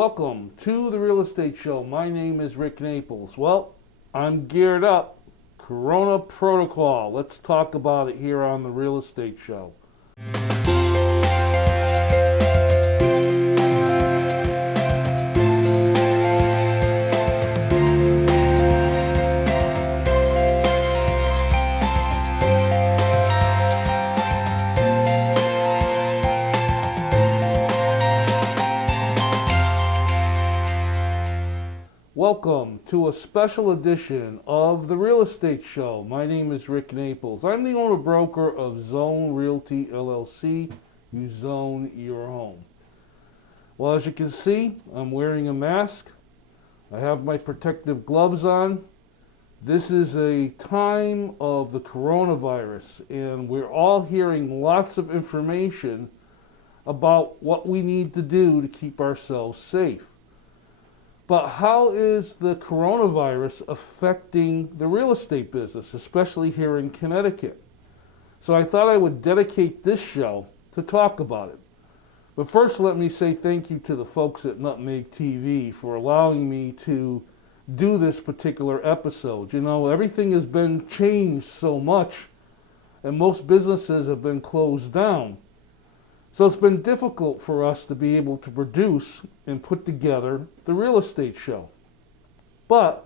Welcome to the Real Estate Show. My name is Rick Naples. Well, I'm geared up. Corona protocol. Let's talk about it here on the Real Estate Show. Welcome to a special edition of the Real Estate Show. My name is Rick Naples. I'm the owner-broker of Zone Realty LLC. You zone your home. Well, as you can see, I'm wearing a mask. I have my protective gloves on. This is a time of the coronavirus, and we're all hearing lots of information about what we need to do to keep ourselves safe. But how is the coronavirus affecting the real estate business, especially here in Connecticut? So I thought I would dedicate this show to talk about it. But first, let me say thank you to the folks at Nutmeg TV for allowing me to do this particular episode. You know, everything has been changed so much, and most businesses have been closed down. So it's been difficult for us to be able to produce and put together the real estate show. But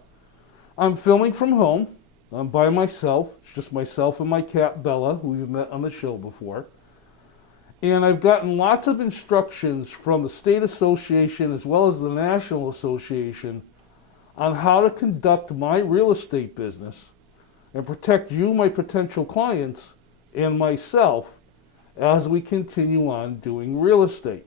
I'm filming from home. I'm by myself. It's just myself and my cat Bella, who you've met on the show before. And I've gotten lots of instructions from the state association as well as the national association on how to conduct my real estate business and protect you, my potential clients, and myself as we continue on doing real estate.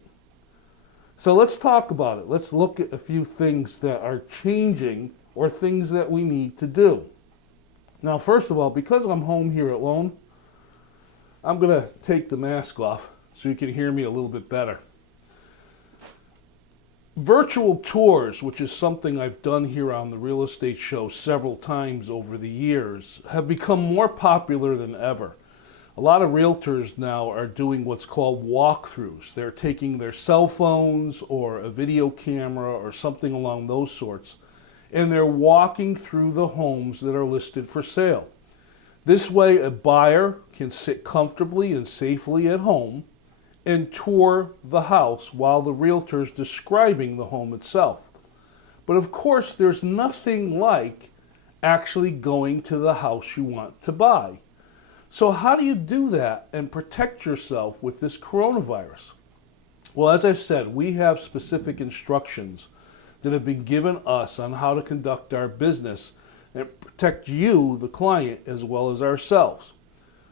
So let's talk about it. Let's look at a few things that are changing or things that we need to do. Now, first of all, because I'm home here alone, I'm going to take the mask off so you can hear me a little bit better. Virtual tours, which is something I've done here on the Real Estate Show several times over the years, have become more popular than ever. A lot of realtors now are doing what's called walkthroughs. They're taking their cell phones or a video camera or something along those sorts, and they're walking through the homes that are listed for sale. This way, a buyer can sit comfortably and safely at home and tour the house while the realtor's describing the home itself. But of course, there's nothing like actually going to the house you want to buy. So how do you do that and protect yourself with this coronavirus? Well, as I've said, we have specific instructions that have been given us on how to conduct our business and protect you, the client, as well as ourselves.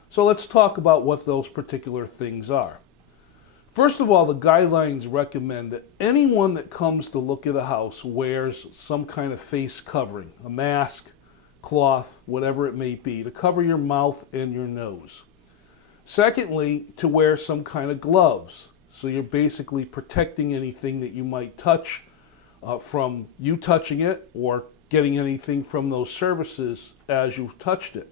So let's talk about what those particular things are. First of all, the guidelines recommend that anyone that comes to look at a house wears some kind of face covering, a mask, cloth, whatever it may be, to cover your mouth and your nose. Secondly, to wear some kind of gloves. So you're basically protecting anything that you might touch from you touching it or getting anything from those services as you've touched it.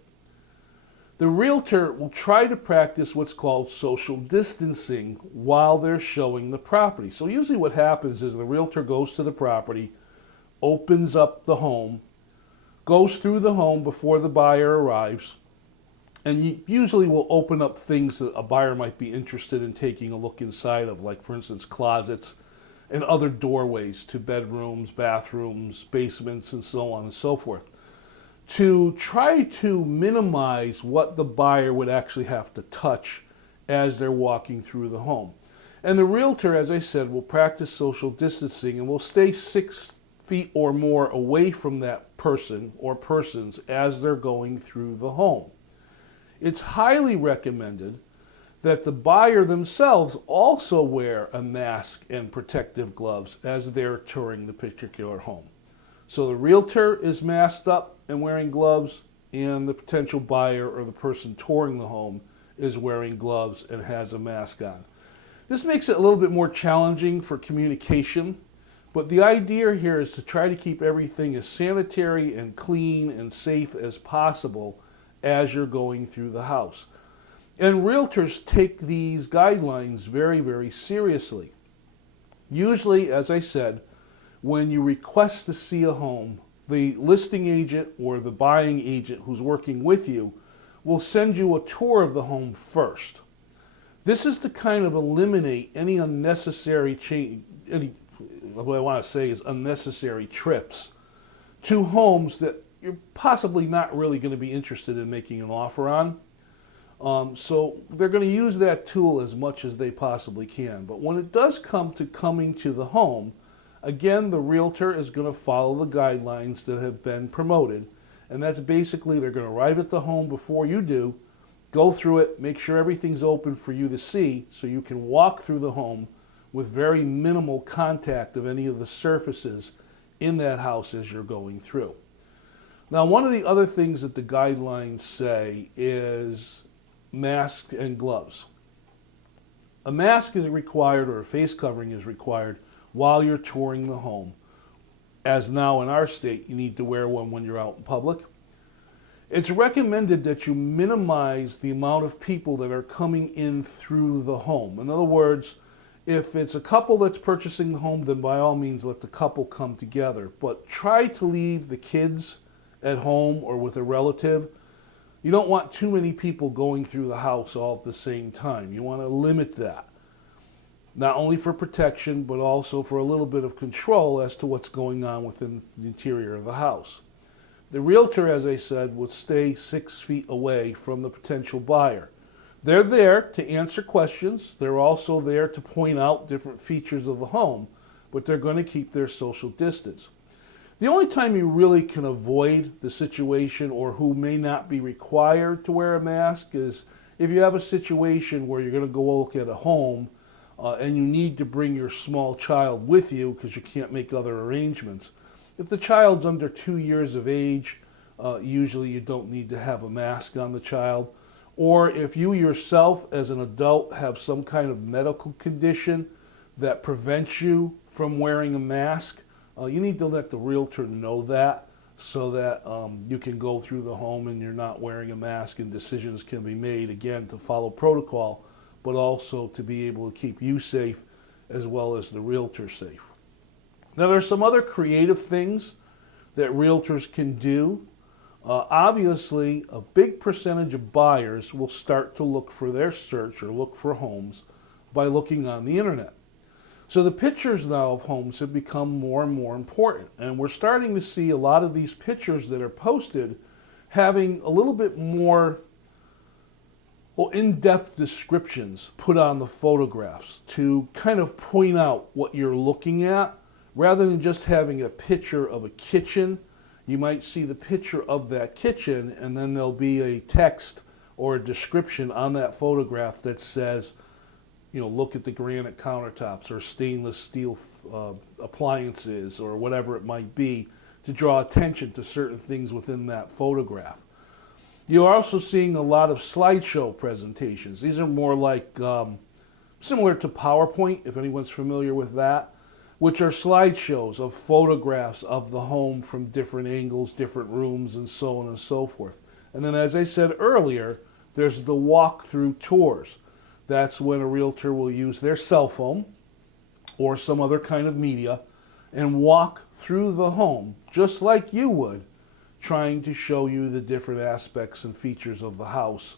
The realtor will try to practice what's called social distancing while they're showing the property. So usually what happens is the realtor goes to the property, opens up the home, goes through the home before the buyer arrives, and you usually will open up things that a buyer might be interested in taking a look inside of, like, for instance, closets and other doorways to bedrooms, bathrooms, basements, and so on and so forth, to try to minimize what the buyer would actually have to touch as they're walking through the home. And the realtor, as I said, will practice social distancing and will stay 6 feet or more away from that person or persons as they're going through the home. It's highly recommended that the buyer themselves also wear a mask and protective gloves as they're touring the particular home. So the realtor is masked up and wearing gloves, and the potential buyer or the person touring the home is wearing gloves and has a mask on. This makes it a little bit more challenging for communication. But the idea here is to try to keep everything as sanitary and clean and safe as possible as you're going through the house. And realtors take these guidelines very, very seriously. Usually, as I said, when you request to see a home, the listing agent or the buying agent who's working with you will send you a tour of the home first. This is to kind of eliminate any unnecessary what I want to say is unnecessary trips to homes that you're possibly not really going to be interested in making an offer on. So they're going to use that tool as much as they possibly can. But when it does come to coming to the home, again, the realtor is going to follow the guidelines that have been promoted. And that's basically they're going to arrive at the home before you do, go through it, make sure everything's open for you to see so you can walk through the home with very minimal contact of any of the surfaces in that house as you're going through. Now, one of the other things that the guidelines say is masks and gloves. A mask is required, or a face covering is required while you're touring the home. As now in our state, you need to wear one when you're out in public. It's recommended that you minimize the amount of people that are coming in through the home. In other words, if it's a couple that's purchasing the home, then by all means let the couple come together. But try to leave the kids at home or with a relative. You don't want too many people going through the house all at the same time. You want to limit that. Not only for protection, but also for a little bit of control as to what's going on within the interior of the house. The realtor, as I said, would stay 6 feet away from the potential buyer. They're there to answer questions. They're also there to point out different features of the home, but they're going to keep their social distance. The only time you really can avoid the situation or who may not be required to wear a mask is if you have a situation where you're going to go look at a home and you need to bring your small child with you because you can't make other arrangements. If the child's under 2 years of age, usually you don't need to have a mask on the child. Or if you yourself as an adult have some kind of medical condition that prevents you from wearing a mask, you need to let the realtor know that so that you can go through the home and you're not wearing a mask, and decisions can be made, again, to follow protocol, but also to be able to keep you safe as well as the realtor safe. Now, there's some other creative things that realtors can do. Obviously, a big percentage of buyers will start to look for their search or look for homes by looking on the internet. So the pictures now of homes have become more and more important, and we're starting to see a lot of these pictures that are posted having a little bit more in-depth descriptions put on the photographs to kind of point out what you're looking at. Rather than just having a picture of a kitchen, you might see the picture of that kitchen and then there'll be a text or a description on that photograph that says, look at the granite countertops or stainless steel appliances or whatever it might be, to draw attention to certain things within that photograph. You're also seeing a lot of slideshow presentations. These are more like similar to PowerPoint, if anyone's familiar with that, which are slideshows of photographs of the home from different angles, different rooms, and so on and so forth. And then, as I said earlier, there's the walkthrough tours. That's when a realtor will use their cell phone or some other kind of media and walk through the home, just like you would, trying to show you the different aspects and features of the house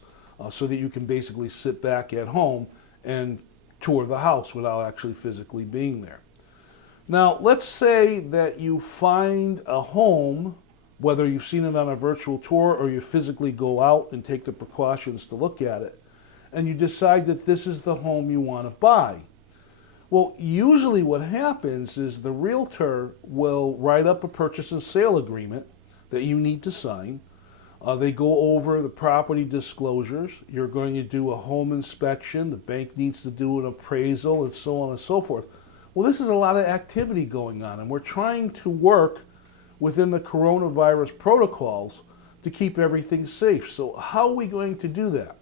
so that you can basically sit back at home and tour the house without actually physically being there. Now, let's say that you find a home, whether you've seen it on a virtual tour or you physically go out and take the precautions to look at it, and you decide that this is the home you want to buy. Well, usually what happens is the realtor will write up a purchase and sale agreement that you need to sign. They go over the property disclosures. You're going to do a home inspection. The bank needs to do an appraisal, and so on and so forth. Well, this is a lot of activity going on, and we're trying to work within the coronavirus protocols to keep everything safe. So how are we going to do that?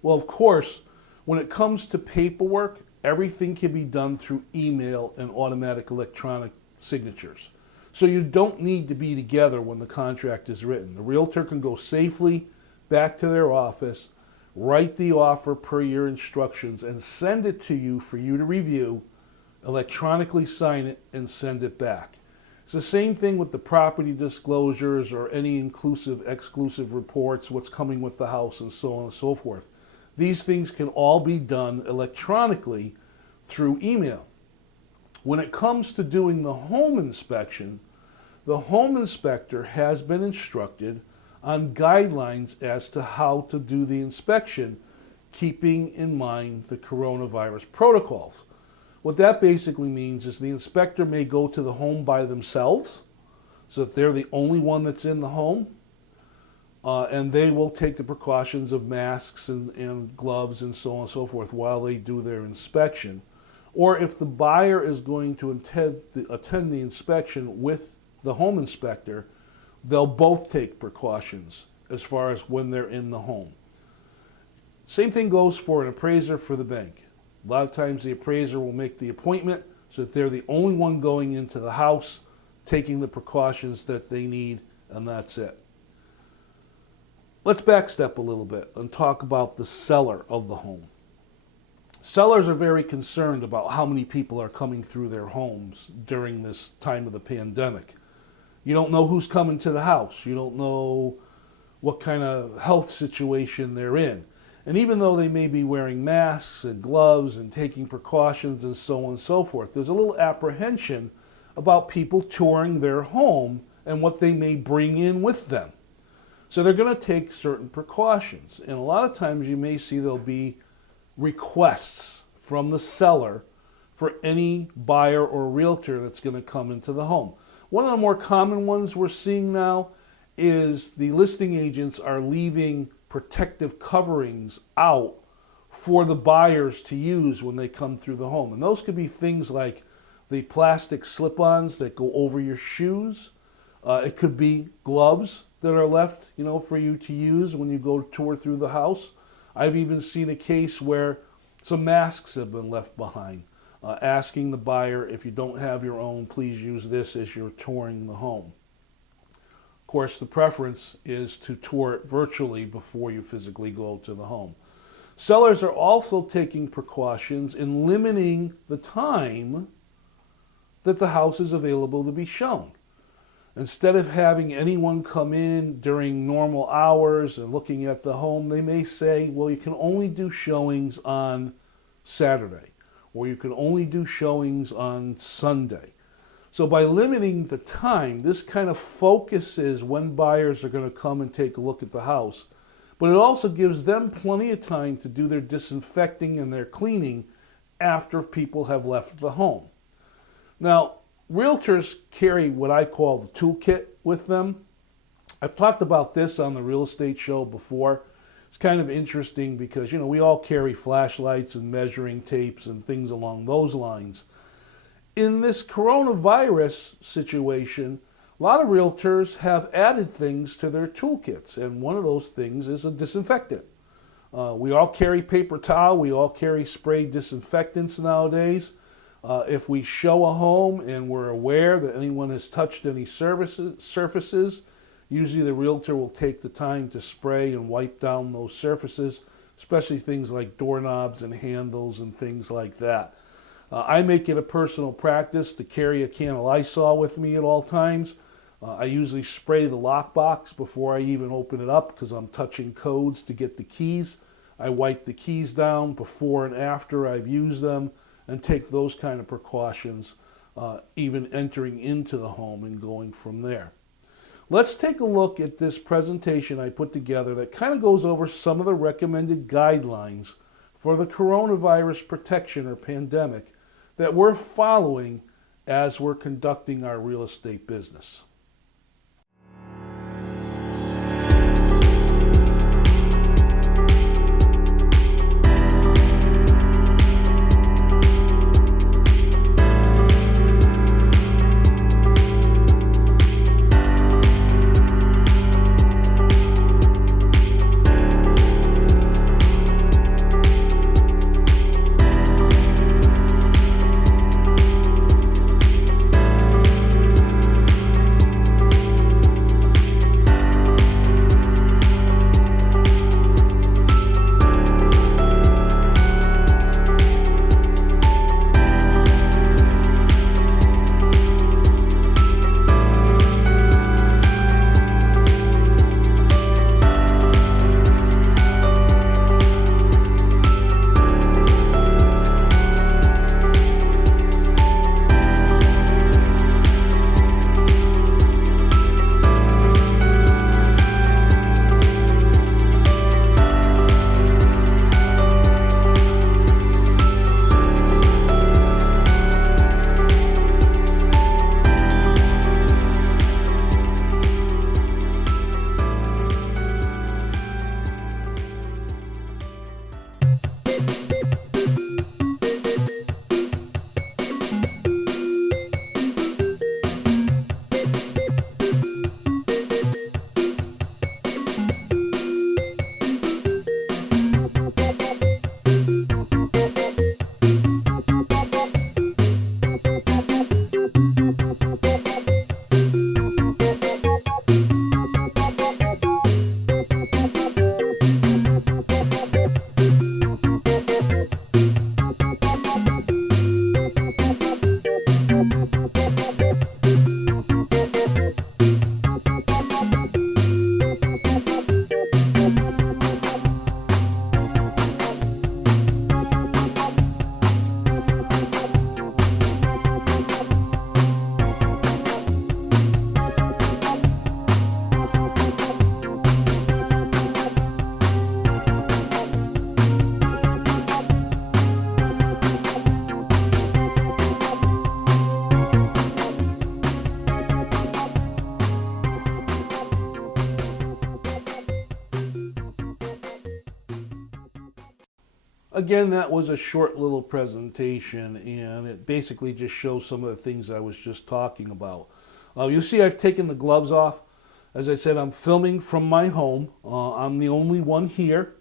Well, of course, when it comes to paperwork, everything can be done through email and automatic electronic signatures. So you don't need to be together when the contract is written. The realtor can go safely back to their office, write the offer per your instructions, and send it to you for you to review electronically sign it, and send it back. It's the same thing with the property disclosures or any exclusive reports, what's coming with the house, and so on and so forth. These things can all be done electronically through email. When it comes to doing the home inspection, the home inspector has been instructed on guidelines as to how to do the inspection, keeping in mind the coronavirus protocols. What that basically means is the inspector may go to the home by themselves, so that they're the only one that's in the home, and they will take the precautions of masks and gloves and so on and so forth while they do their inspection. Or if the buyer is going to attend the inspection with the home inspector, they'll both take precautions as far as when they're in the home. Same thing goes for an appraiser for the bank. A lot of times the appraiser will make the appointment so that they're the only one going into the house, taking the precautions that they need, and that's it. Let's backstep a little bit and talk about the seller of the home. Sellers are very concerned about how many people are coming through their homes during this time of the pandemic. You don't know who's coming to the house. You don't know what kind of health situation they're in. And even though they may be wearing masks and gloves and taking precautions and so on and so forth, there's a little apprehension about people touring their home and what they may bring in with them. So they're going to take certain precautions. And a lot of times you may see there'll be requests from the seller for any buyer or realtor that's going to come into the home. One of the more common ones we're seeing now is the listing agents are leaving protective coverings out for the buyers to use when they come through the home. And those could be things like the plastic slip-ons that go over your shoes. It could be gloves that are left, for you to use when you go tour through the house. I've even seen a case where some masks have been left behind. Asking the buyer, if you don't have your own, please use this as you're touring the home. Of course, the preference is to tour it virtually before you physically go to the home. Sellers are also taking precautions in limiting the time that the house is available to be shown. Instead of having anyone come in during normal hours and looking at the home, they may say, well, you can only do showings on Saturday, or you can only do showings on Sunday. So by limiting the time, this kind of focuses when buyers are going to come and take a look at the house, but it also gives them plenty of time to do their disinfecting and their cleaning after people have left the home. Now, realtors carry what I call the toolkit with them. I've talked about this on the real estate show before. It's kind of interesting because, we all carry flashlights and measuring tapes and things along those lines. In this coronavirus situation, a lot of realtors have added things to their toolkits, and one of those things is a disinfectant. We all carry paper towel. We all carry spray disinfectants nowadays. If we show a home and we're aware that anyone has touched any surfaces, usually the realtor will take the time to spray and wipe down those surfaces, especially things like doorknobs and handles and things like that. I make it a personal practice to carry a can of Lysol with me at all times. I usually spray the lockbox before I even open it up because I'm touching codes to get the keys. I wipe the keys down before and after I've used them and take those kind of precautions even entering into the home and going from there. Let's take a look at this presentation I put together that kind of goes over some of the recommended guidelines for the coronavirus protection or pandemic that we're following as we're conducting our real estate business. Again, that was a short little presentation, and it basically just shows some of the things I was just talking about. You see I've taken the gloves off. As I said, I'm filming from my home. I'm the only one here.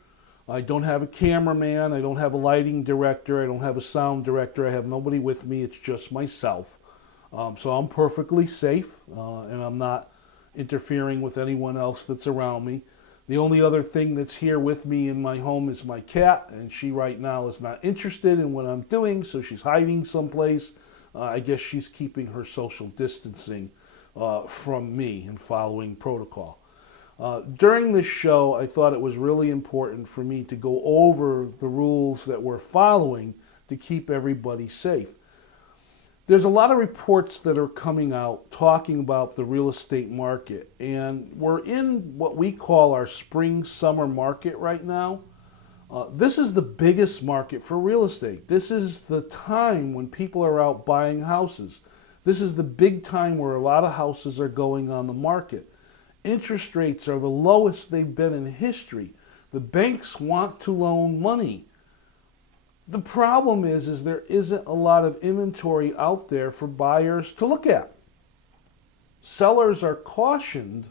I don't have a cameraman. I don't have a lighting director. I don't have a sound director. I have nobody with me. It's just myself. So I'm perfectly safe, and I'm not interfering with anyone else that's around me. The only other thing that's here with me in my home is my cat, and she right now is not interested in what I'm doing, so she's hiding someplace. I guess she's keeping her social distancing from me and following protocol. During this show, I thought it was really important for me to go over the rules that we're following to keep everybody safe. There's a lot of reports that are coming out talking about the real estate market, and we're in what we call our spring-summer market right now. This is the biggest market for real estate. This is the time when people are out buying houses. This is the big time where a lot of houses are going on the market. Interest rates are the lowest they've been in history. The banks want to loan money. The problem is there isn't a lot of inventory out there for buyers to look at. Sellers are cautioned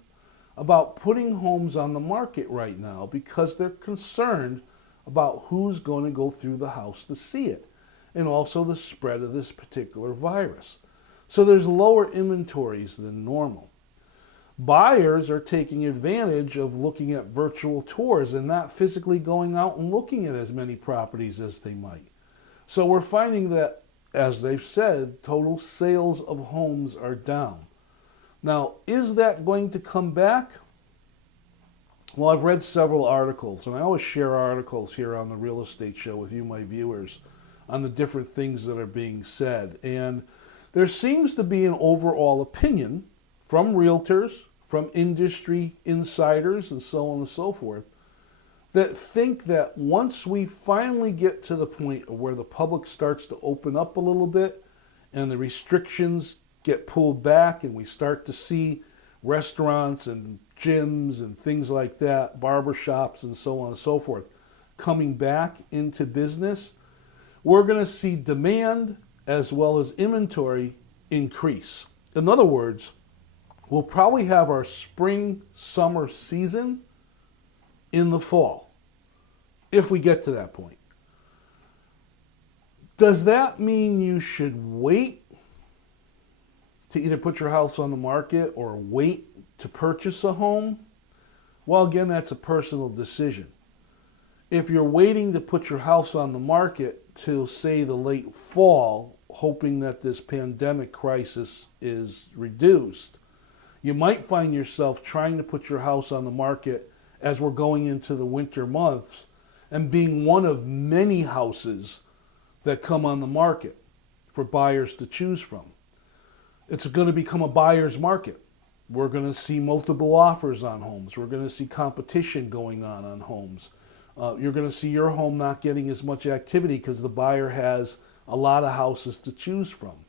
about putting homes on the market right now because they're concerned about who's going to go through the house to see it, and also the spread of this particular virus. So there's lower inventories than normal. Buyers are taking advantage of looking at virtual tours and not physically going out and looking at as many properties as they might. So we're finding that, as they've said, total sales of homes are down. Now, is that going to come back? Well, I've read several articles, and I always share articles here on the Real Estate Show with you, my viewers, on the different things that are being said. And there seems to be an overall opinion from realtors, from industry insiders, and so on and so forth, that think that once we finally get to the point of where the public starts to open up a little bit and the restrictions get pulled back and we start to see restaurants and gyms and things like that, barbershops and so on and so forth, coming back into business, we're going to see demand as well as inventory increase. In other words, we'll probably have our spring-summer season in the fall, if we get to that point. Does that mean you should wait to either put your house on the market or wait to purchase a home? Well, again, that's a personal decision. If you're waiting to put your house on the market till, say, the late fall, hoping that this pandemic crisis is reduced, you might find yourself trying to put your house on the market as we're going into the winter months and being one of many houses that come on the market for buyers to choose from. It's going to become a buyer's market. We're going to see multiple offers on homes. We're going to see competition going on homes. You're going to see your home not getting as much activity because the buyer has a lot of houses to choose from.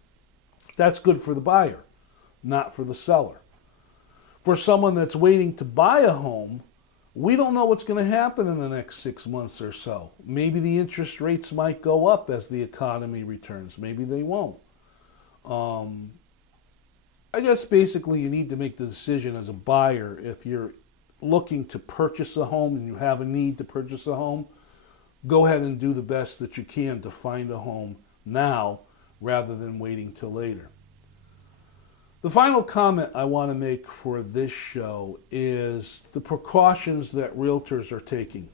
That's good for the buyer, not for the seller. For someone that's waiting to buy a home, we don't know what's going to happen in the next 6 months or so. Maybe the interest rates might go up as the economy returns. Maybe they won't. I guess basically you need to make the decision as a buyer. If you're looking to purchase a home and you have a need to purchase a home, go ahead and do the best that you can to find a home now rather than waiting till later. The final comment I want to make for this show is the precautions that realtors are taking.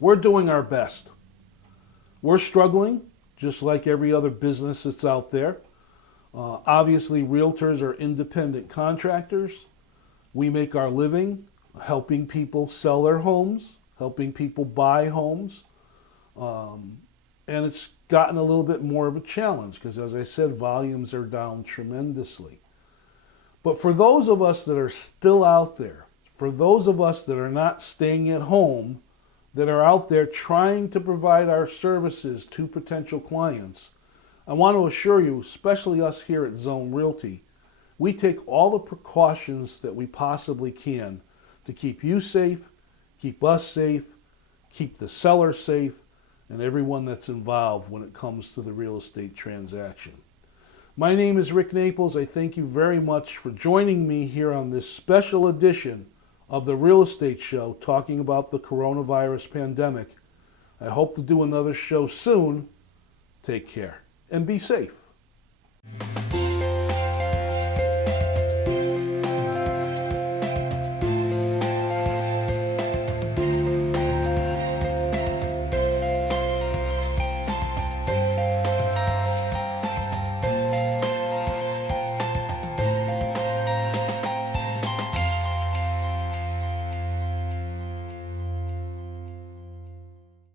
We're doing our best. We're struggling, just like every other business that's out there. Obviously, realtors are independent contractors. We make our living helping people sell their homes, helping people buy homes. And it's gotten a little bit more of a challenge because, as I said, volumes are down tremendously. But for those of us that are still out there, for those of us that are not staying at home, that are out there trying to provide our services to potential clients, I want to assure you, especially us here at Zone Realty, we take all the precautions that we possibly can to keep you safe, keep us safe, keep the seller safe, and everyone that's involved when it comes to the real estate transaction. My name is Rick Naples. I thank you very much for joining me here on this special edition of the Real Estate Show talking about the coronavirus pandemic. I hope to do another show soon. Take care and be safe.